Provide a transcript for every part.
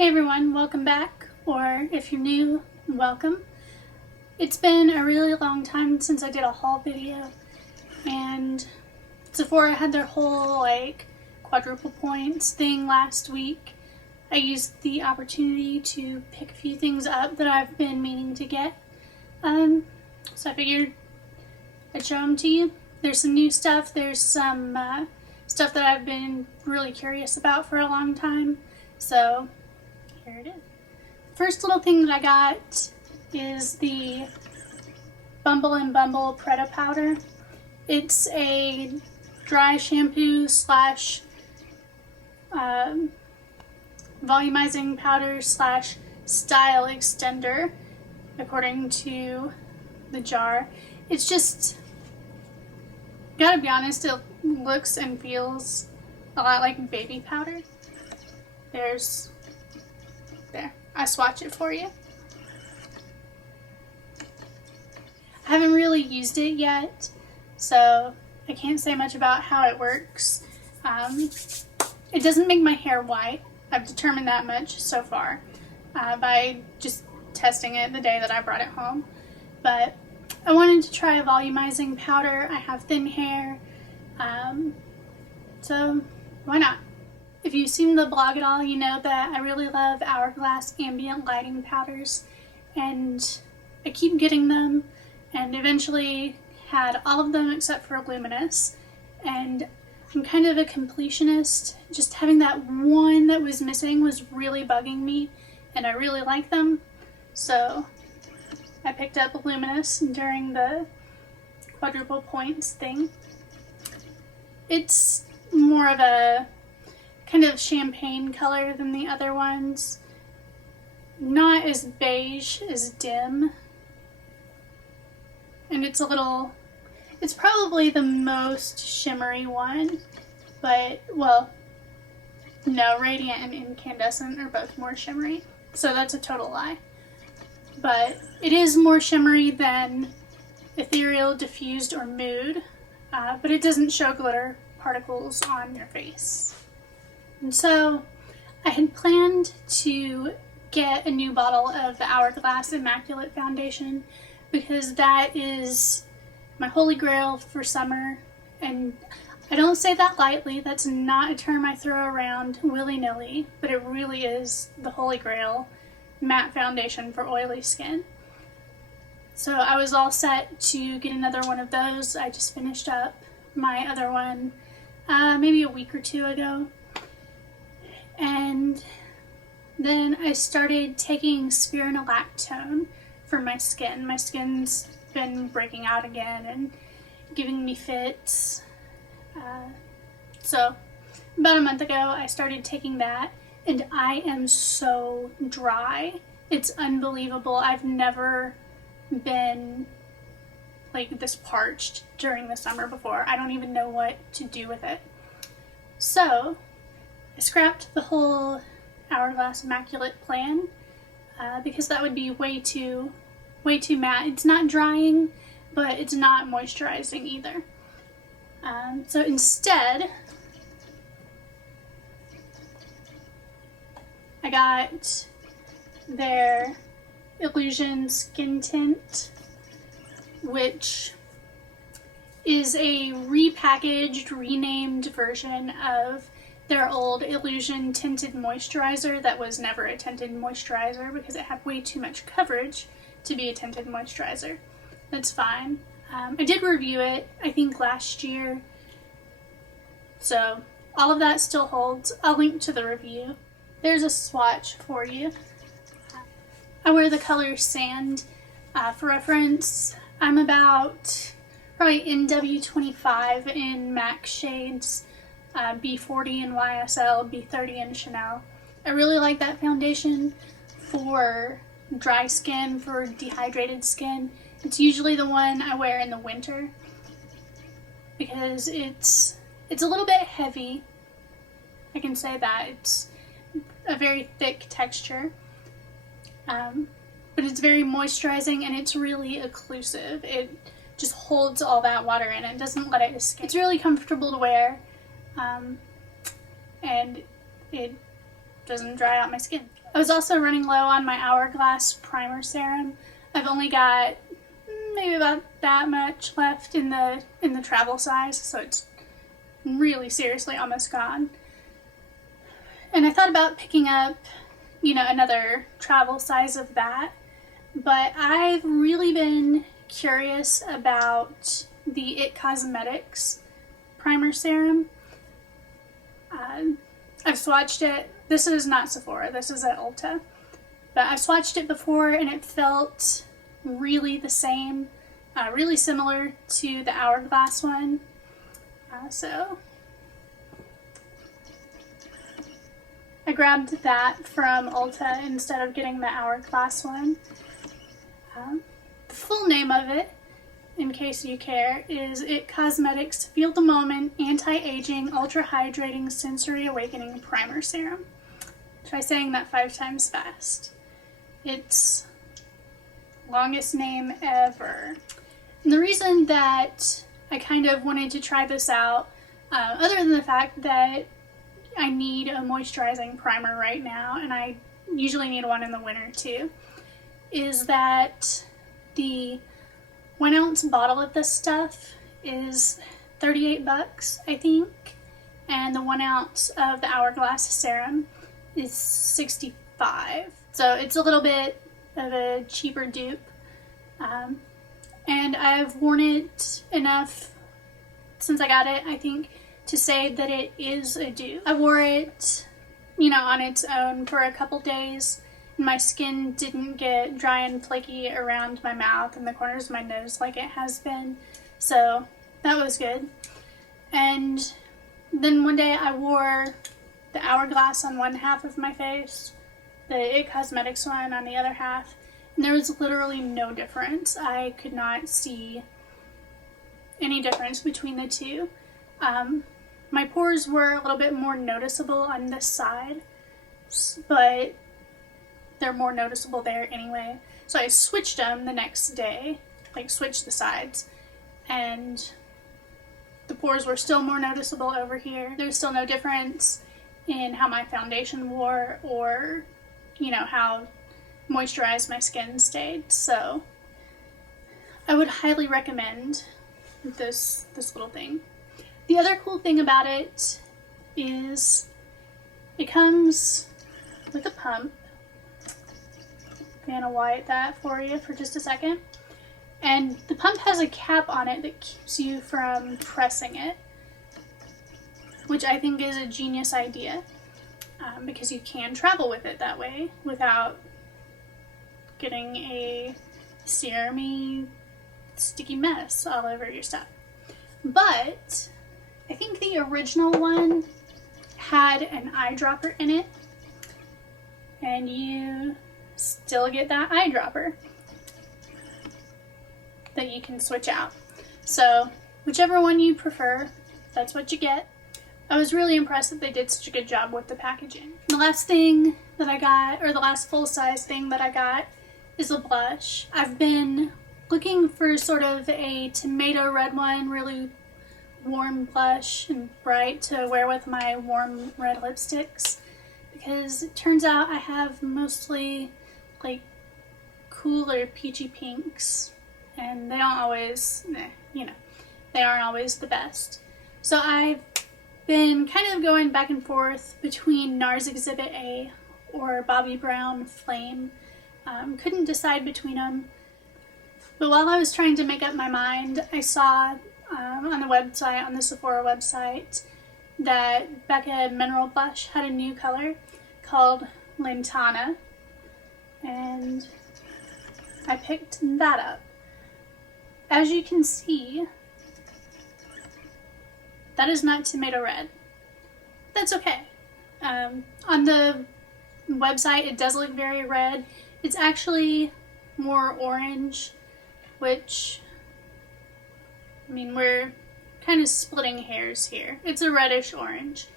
Hey everyone, welcome back, or if you're new, welcome. It's been a really long time since I did a haul video, and Sephora had their whole quadruple points thing last week. I used the opportunity to pick a few things up that I've been meaning to get, so I figured I'd show them to you. There's some new stuff, there's some stuff that I've been really curious about for a long time, so here it is. First little thing that I got is the Bumble and Bumble Preta powder. It's a dry shampoo slash volumizing powder slash style extender, according to the jar. It's just, gotta be honest, it looks and feels a lot like baby powder. There, I swatch it for you. I haven't really used it yet, so I can't say much about how it works. It doesn't make my hair white. I've determined that much so far by just testing it the day that I brought it home. But I wanted to try a volumizing powder. I have thin hair, so why not? If you've seen the blog at all, you know that I really love Hourglass ambient lighting powders, and I keep getting them, and eventually had all of them except for Luminous, and I'm kind of a completionist. Just having that one that was missing was really bugging me, and I really like them, so I picked up Luminous during the quadruple points thing. It's more of a kind of champagne color than the other ones. Not as beige as dim. And it's probably the most shimmery one, but, well, no, Radiant and Incandescent are both more shimmery, so that's a total lie. But it is more shimmery than Ethereal, Diffused, or Mood, but it doesn't show glitter particles on your face. And so I had planned to get a new bottle of the Hourglass Immaculate Foundation because that is my holy grail for summer, and I don't say that lightly. That's not a term I throw around willy-nilly, but it really is the holy grail matte foundation for oily skin. So I was all set to get another one of those. I just finished up my other one maybe a week or two ago. And then I started taking spironolactone for my skin. My skin's been breaking out again and giving me fits. So about a month ago I started taking that, and I am so dry. It's unbelievable. I've never been like this parched during the summer before. I don't even know what to do with it. So I scrapped the whole Hourglass Immaculate plan because that would be way too matte. It's not drying, but it's not moisturizing either. So instead, I got their Illusion Skin Tint, which is a repackaged, renamed version of their old Illusion Tinted Moisturizer that was never a tinted moisturizer because it had way too much coverage to be a tinted moisturizer. That's fine. I did review it, I think last year, so all of that still holds. I'll link to the review. There's a swatch for you. I wear the color Sand. For reference, I'm about probably NW25 in MAC shades, B40 in YSL, B30 in Chanel. I really like that foundation for dry skin, for dehydrated skin. It's usually the one I wear in the winter because it's a little bit heavy. I can say that. It's a very thick texture, but it's very moisturizing and it's really occlusive. It just holds all that water in. It doesn't let it escape. It's really comfortable to wear, and it doesn't dry out my skin. I was also running low on my Hourglass primer serum. I've only got maybe about that much left in the travel size, so it's really seriously almost gone. And I thought about picking up, you know, another travel size of that, but I've really been curious about the IT Cosmetics primer serum. I've swatched it. This is not Sephora, this is at Ulta. But I've swatched it before and it felt really the same, really similar to the Hourglass one. So I grabbed that from Ulta instead of getting the Hourglass one. The full name of it, in case you care, is IT Cosmetics Feel the Moment Anti-Aging Ultra Hydrating Sensory Awakening Primer Serum. Try saying that 5 times fast. It's longest name ever. And the reason that I kind of wanted to try this out, other than the fact that I need a moisturizing primer right now, and I usually need one in the winter too, is that the 1 ounce bottle of this stuff is $38, I think, and the 1 ounce of the Hourglass serum is $65. So it's a little bit of a cheaper dupe. And I've worn it enough since I got it, I think, to say that it is a dupe. I wore it, you know, on its own for a couple days. My skin didn't get dry and flaky around my mouth and the corners of my nose like it has been, so that was good. And then one day I wore the Hourglass on one half of my face, the IT Cosmetics one on the other half, and there was literally no difference. I could not see any difference between the two. My pores were a little bit more noticeable on this side, but they're more noticeable there anyway. So I switched them the next day, like switched the sides, and the pores were still more noticeable over here. There's still no difference in how my foundation wore or, you know, how moisturized my skin stayed. So I would highly recommend this little thing. The other cool thing about it is it comes with a pump. I'm gonna white that for you for just a second. And the pump has a cap on it that keeps you from pressing it, which I think is a genius idea, because you can travel with it that way without getting a serumy, sticky mess all over your stuff. But I think the original one had an eyedropper in it, and you still get that eyedropper that you can switch out. So whichever one you prefer, that's what you get. I was really impressed that they did such a good job with the packaging. The last thing that I got, or the last full-size thing that I got, is a blush. I've been looking for sort of a tomato red one, really warm blush and bright to wear with my warm red lipsticks, because it turns out I have mostly like cooler peachy pinks, and they don't always, you know, they aren't always the best. So I've been kind of going back and forth between NARS Exhibit A or Bobbi Brown Flame. Couldn't decide between them. But while I was trying to make up my mind, I saw on the website, on the Sephora website, that Becca Mineral Blush had a new color called Lantana, and I picked that up. As you can see, that is not tomato red. That's okay. On the website, it does look very red. It's actually more orange, which, I mean, we're kind of splitting hairs here. It's a reddish orange.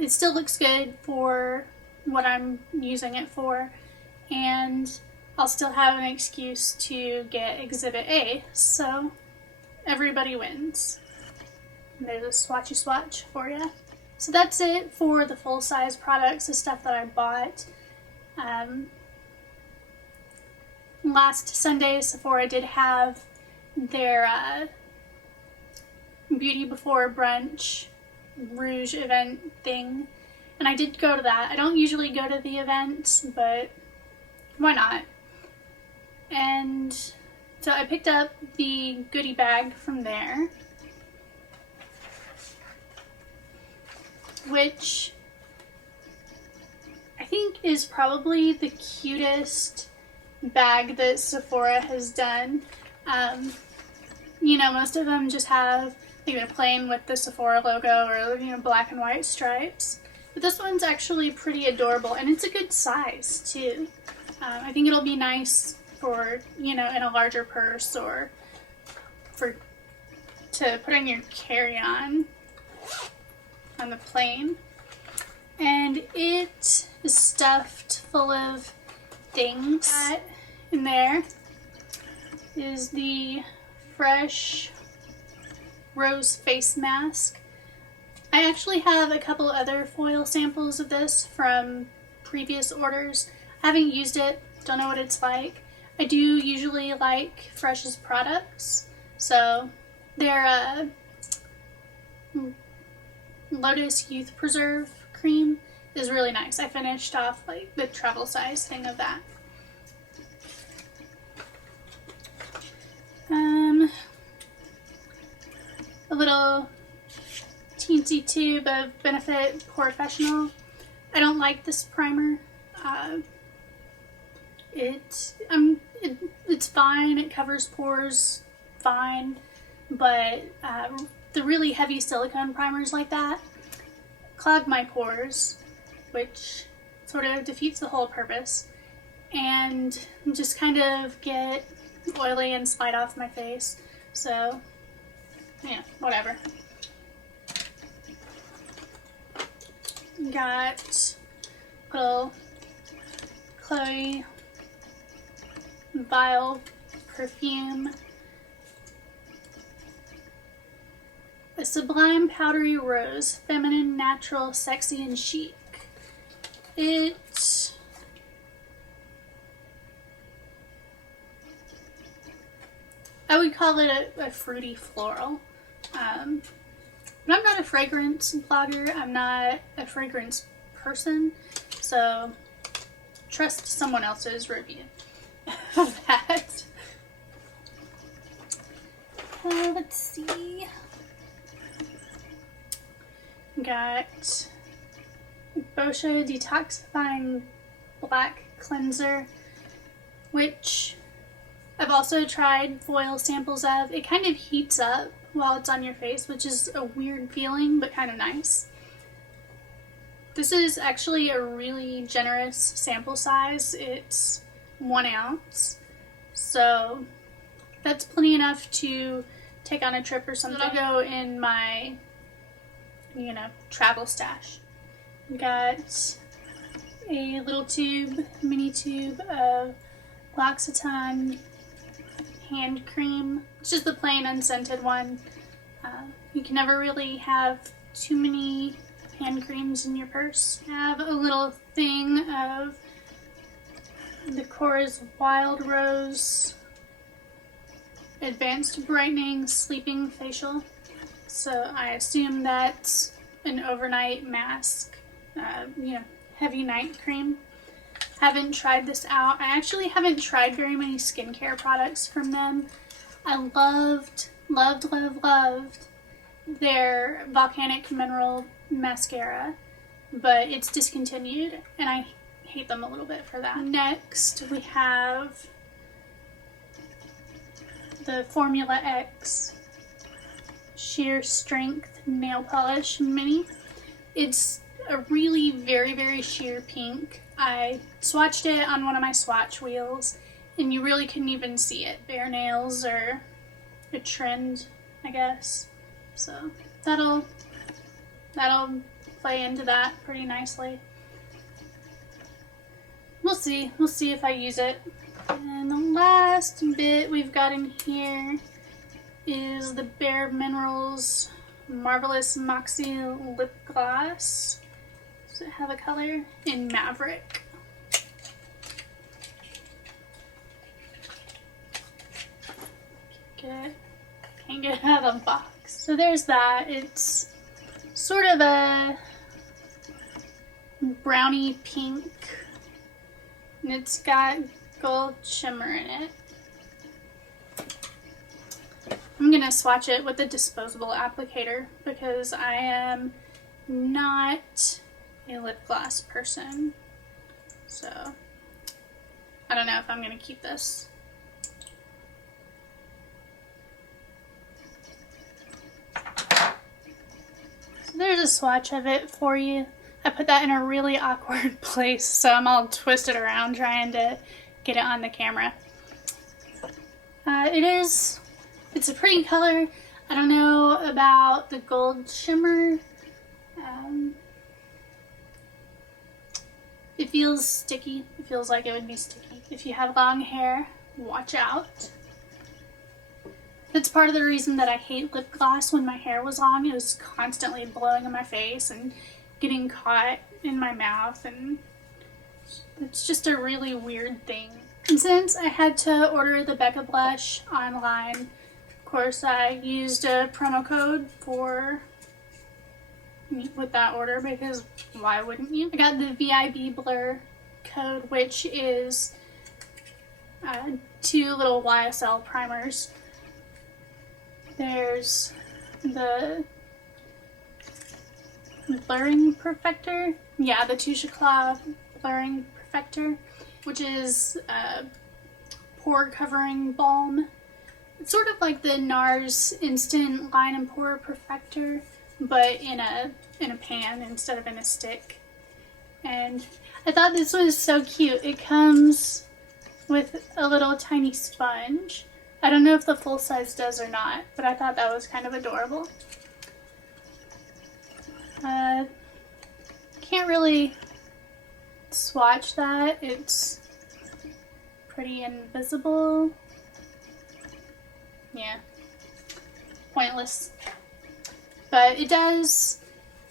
It still looks good for what I'm using it for, and I'll still have an excuse to get Exhibit A, so everybody wins. There's a swatchy swatch for you. So that's it for the full-size products, the stuff that I bought. Last Sunday, Sephora did have their Beauty Before Brunch Rouge event thing, and I did go to that. I don't usually go to the events, but why not? And so I picked up the goodie bag from there, which I think is probably the cutest bag that Sephora has done. You know, most of them just have either plain with the Sephora logo or, you know, black and white stripes. But this one's actually pretty adorable, and it's a good size too. I think it'll be nice for, you know, in a larger purse or to put on your carry-on on the plane. And it is stuffed full of things. In there is the Fresh Rose face mask. I actually have a couple other foil samples of this from previous orders. I haven't used it, don't know what it's like. I do usually like Fresh's products, so their Lotus Youth Preserve cream is really nice. I finished off like the travel size thing of that. A little teensy tube of Benefit Professional. I don't like this primer. It's fine. It covers pores fine, but the really heavy silicone primers like that clog my pores, which sort of defeats the whole purpose, and just kind of get oily and slide off my face. So yeah, whatever. Got little Chloe vial perfume. A Sublime Powdery Rose, feminine, natural, sexy, and chic. I would call it a fruity floral. But I'm not a fragrance blogger. I'm not a fragrance person. So trust someone else's review of that. Let's see. Got Boscia Detoxifying Black Cleanser, which I've also tried foil samples of. It kind of heats up while it's on your face, which is a weird feeling, but kind of nice. This is actually a really generous sample size. It's 1 ounce. So that's plenty enough to take on a trip or something. I'll go in my, you know, travel stash. Got a little tube, mini tube of L'Occitane hand cream. It's just the plain unscented one. You can never really have too many hand creams in your purse. I have a little thing of the Korres Wild Rose Advanced Brightening Sleeping Facial. So I assume that's an overnight mask, you know, heavy night cream. Haven't tried this out. I actually haven't tried very many skincare products from them. I loved their Volcanic Mineral Mascara, but it's discontinued, and I hate them a little bit for that. Next, we have the Formula X Sheer Strength Nail Polish Mini. It's a really very sheer pink. I swatched it on one of my swatch wheels, and you really couldn't even see it. Bare nails are a trend, I guess. So that'll play into that pretty nicely. We'll see if I use it. And the last bit we've got in here is the Bare Minerals Marvelous Moxie lip gloss. Does it have a color? In Maverick. Can't get it out of the box. So there's that. It's sort of a brownie pink, and it's got gold shimmer in it. I'm gonna swatch it with a disposable applicator because I am not a lip gloss person. So I don't know if I'm gonna keep this. So there's a swatch of it for you. I put that in a really awkward place, so I'm all twisted around trying to get it on the camera. It's a pretty color. I don't know about the gold shimmer. It feels sticky. It feels like it would be sticky. If you have long hair, watch out. That's part of the reason that I hate lip gloss when my hair was long. It was constantly blowing in my face and getting caught in my mouth, and it's just a really weird thing. And since I had to order the Becca blush online, of course I used a promo code with that order, because why wouldn't you? I got the VIB blur code, which is 2 little YSL primers. There's the blurring perfector. Yeah, the Touche Eclat blurring perfector, which is a pore covering balm. It's sort of like the NARS instant line and pore perfector, but in a pan instead of in a stick. And I thought this was so cute. It comes with a little tiny sponge. I don't know if the full size does or not, but I thought that was kind of adorable. Can't really swatch that. It's pretty invisible. Yeah, pointless. But it does,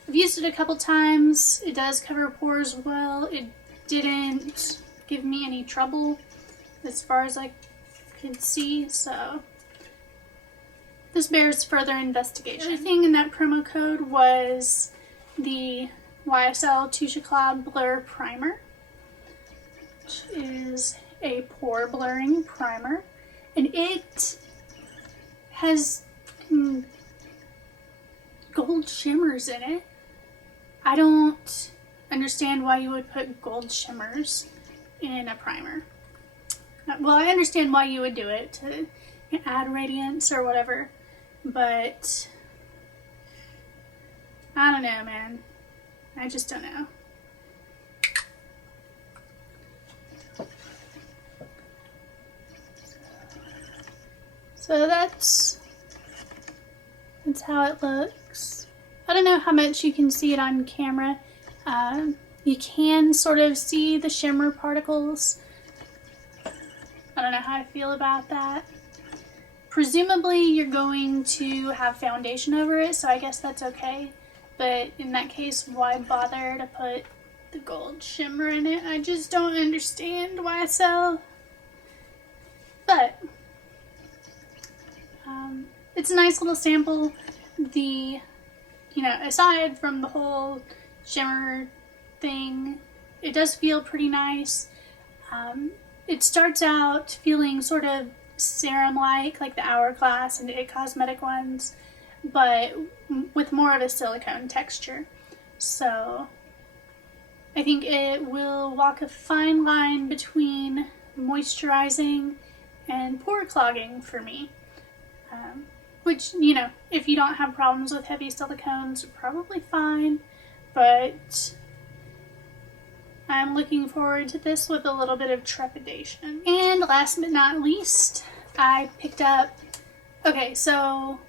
I've used it a couple times. It does cover pores well. It didn't give me any trouble as far as I could see, so this bears further investigation. The other thing in that promo code was the YSL Touche Eclat Blur Primer, which is a pore blurring primer, and it has gold shimmers in it. I don't understand why you would put gold shimmers in a primer. Well, I understand why you would do it, to add radiance or whatever, but I don't know, man. I just don't know. So that's how it looks. I don't know how much you can see it on camera. You can sort of see the shimmer particles. I don't know how I feel about that. Presumably you're going to have foundation over it, so I guess that's okay. But in that case, why bother to put the gold shimmer in it? I just don't understand YSL. But it's a nice little sample. Aside from the whole shimmer thing, it does feel pretty nice. It starts out feeling sort of serum-like the Hourglass and It Cosmetic ones, but with more of a silicone texture. So I think it will walk a fine line between moisturizing and pore clogging for me. Which, if you don't have problems with heavy silicones, probably fine, but I'm looking forward to this with a little bit of trepidation. And last but not least, I picked up, so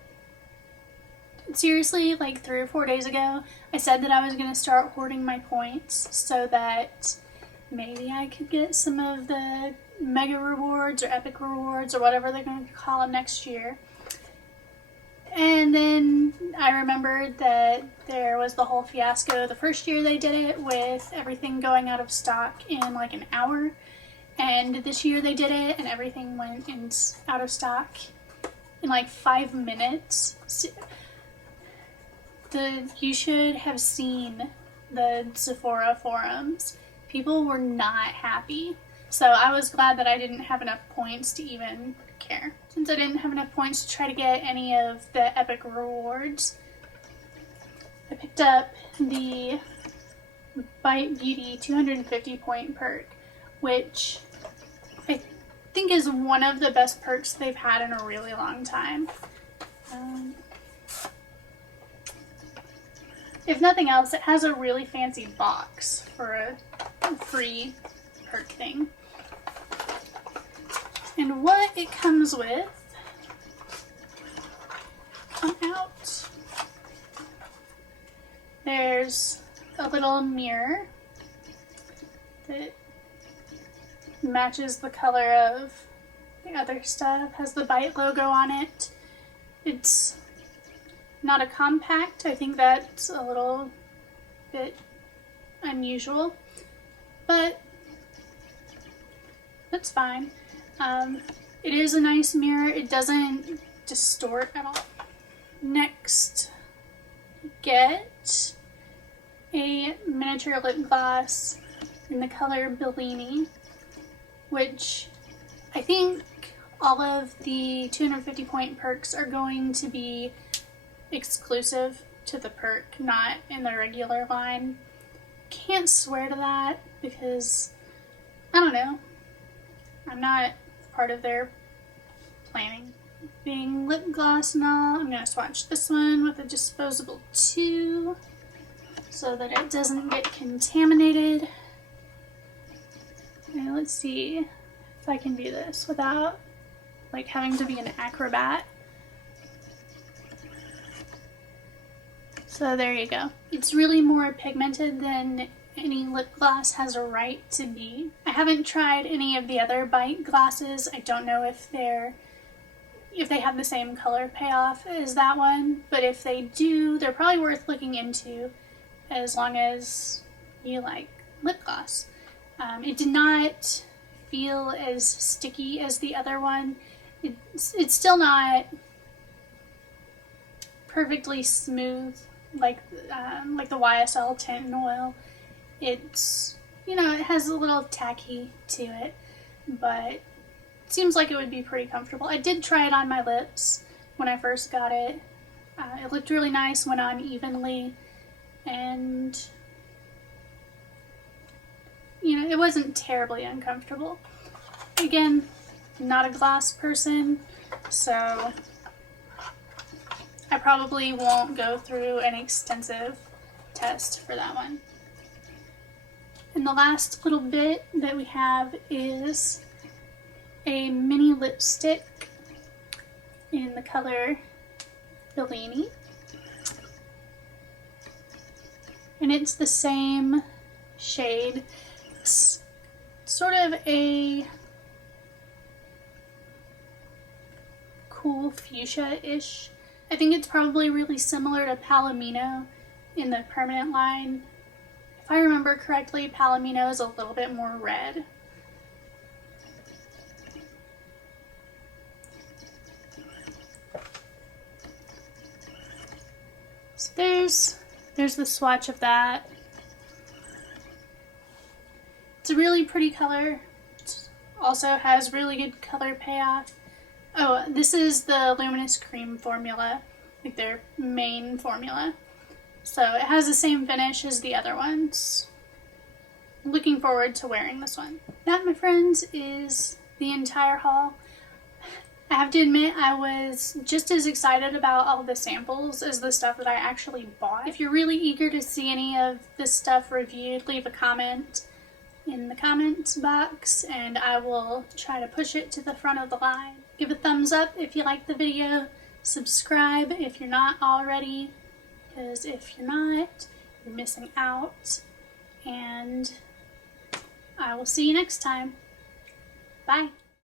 seriously, 3 or 4 days ago, I said that I was going to start hoarding my points so that maybe I could get some of the mega rewards or epic rewards or whatever they're going to call them next year. And then I remembered that there was the whole fiasco the first year they did it with everything going out of stock in like an hour. And this year they did it and everything went out of stock in like 5 minutes. You should have seen the Sephora forums. People were not happy. So I was glad that I didn't have enough points to even care. Since I didn't have enough points to try to get any of the epic rewards, I picked up the Bite Beauty 250 point perk, which I think is one of the best perks they've had in a really long time. If nothing else, it has a really fancy box for a free perk thing. And what it comes with, come out, there's a little mirror that matches the color of the other stuff, has the Bite logo on it. It's not a compact. I think that's a little bit unusual, but that's fine. It is a nice mirror. It doesn't distort at all. Next, get a miniature lip gloss in the color Bellini, which I think all of the 250 point perks are going to be exclusive to the perk, not in the regular line. Can't swear to that because, I don't know, I'm not part of their planning. Being lip gloss and all, I'm going to swatch this one with a disposable 2 so that it doesn't get contaminated. Okay, let's see if I can do this without like having to be an acrobat. So there you go. It's really more pigmented than any lip gloss has a right to be. I haven't tried any of the other Bite glosses. I don't know if they have the same color payoff as that one, but if they do, they're probably worth looking into as long as you like lip gloss. It did not feel as sticky as the other one. It's still not perfectly smooth like the YSL Tint and Oil. It's, you know, it has a little tacky to it, but it seems like it would be pretty comfortable. I did try it on my lips when I first got it. It looked really nice, went on evenly, and you know, it wasn't terribly uncomfortable. Again, not a gloss person, so I probably won't go through an extensive test for that one. And the last little bit that we have is a mini lipstick in the color Bellini. And it's the same shade. It's sort of a cool fuchsia-ish. I think it's probably really similar to Palomino in the permanent line. If I remember correctly, Palomino is a little bit more red. So there's the swatch of that. It's a really pretty color. It also has really good color payoff. Oh, this is the Luminous Cream formula, like their main formula. So it has the same finish as the other ones. Looking forward to wearing this one. That, my friends, is the entire haul. I have to admit, I was just as excited about all the samples as the stuff that I actually bought. If you're really eager to see any of this stuff reviewed, leave a comment in the comments box and I will try to push it to the front of the line. Give a thumbs up if you like the video. Subscribe if you're not already, because if you're not, you're missing out. And I will see you next time. Bye.